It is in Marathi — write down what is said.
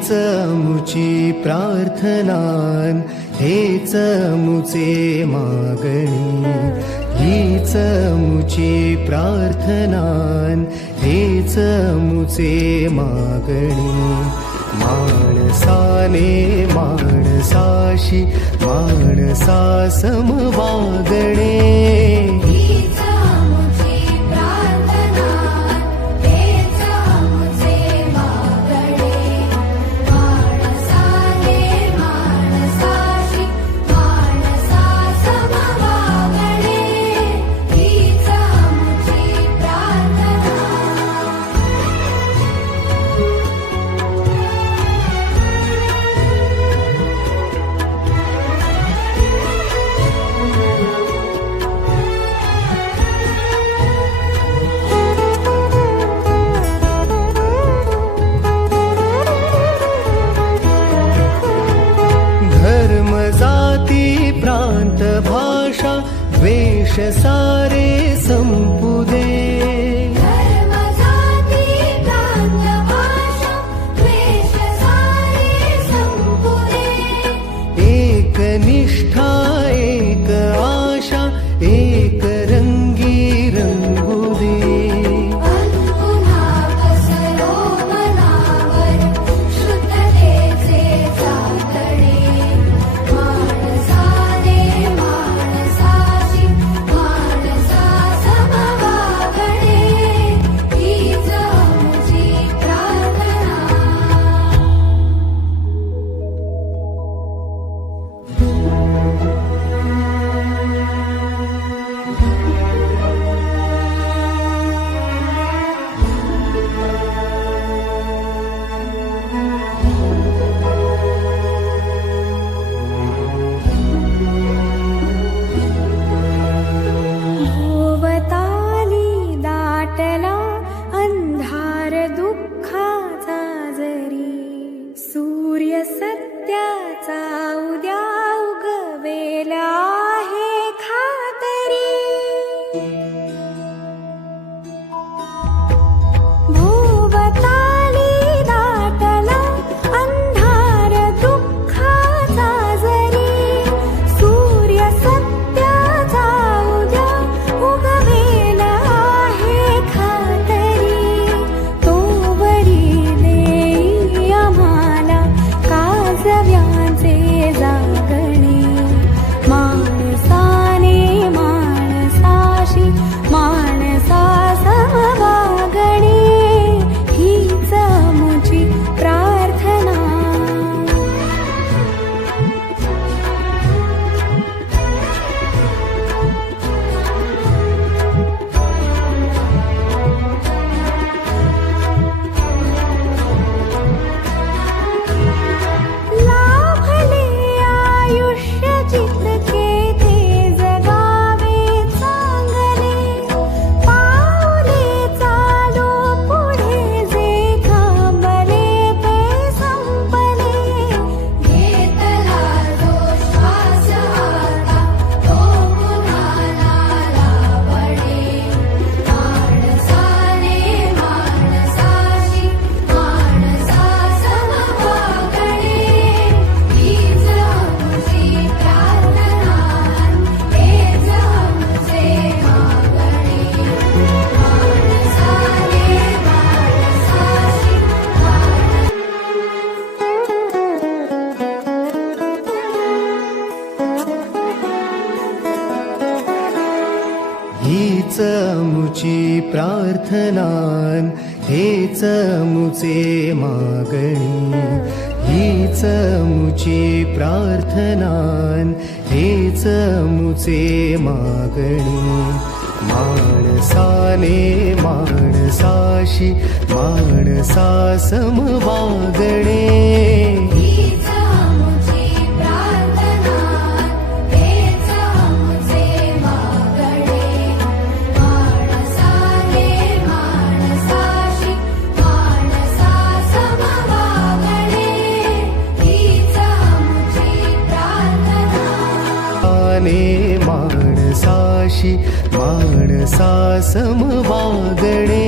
हीच मुची प्रार्थनान हेच मुचे मागणी, हीच मुची प्रार्थनान हेच मुचे मागणी. माणसाने माणसाशी माणसा समवागणे, प्रांत भाषा द्वेष सारे संपू दे. धर्म जाती प्रांत भाषा द्वेष सारे संपू दे. एक निष्ठा एक आशा एक रंगी रंगू दे. पुन्हा पसरो मनावर शुद्धतेचे चांदणे. सूर्य सत्याचा उद्या उगवेला आहे खातरी. भोवताली दाटला अंधार दुःखाचा जरी. सूर्य सत्याचा उद्या उगवेला आहे खातरी. तोवरी देई आम्हाला काजव्यांचे जागणे. माणसाने माणसाशी माणसा समवागणे, हीच मुची प्रार्थना. हीच मुची प्रार्थनान हेच मुचे मागणी, हीच मुची प्रार्थनान हेच मुचे मागणी. माणसाने माणसाशी माणसा समवागणे, माणसाशी माणसा समवागणे.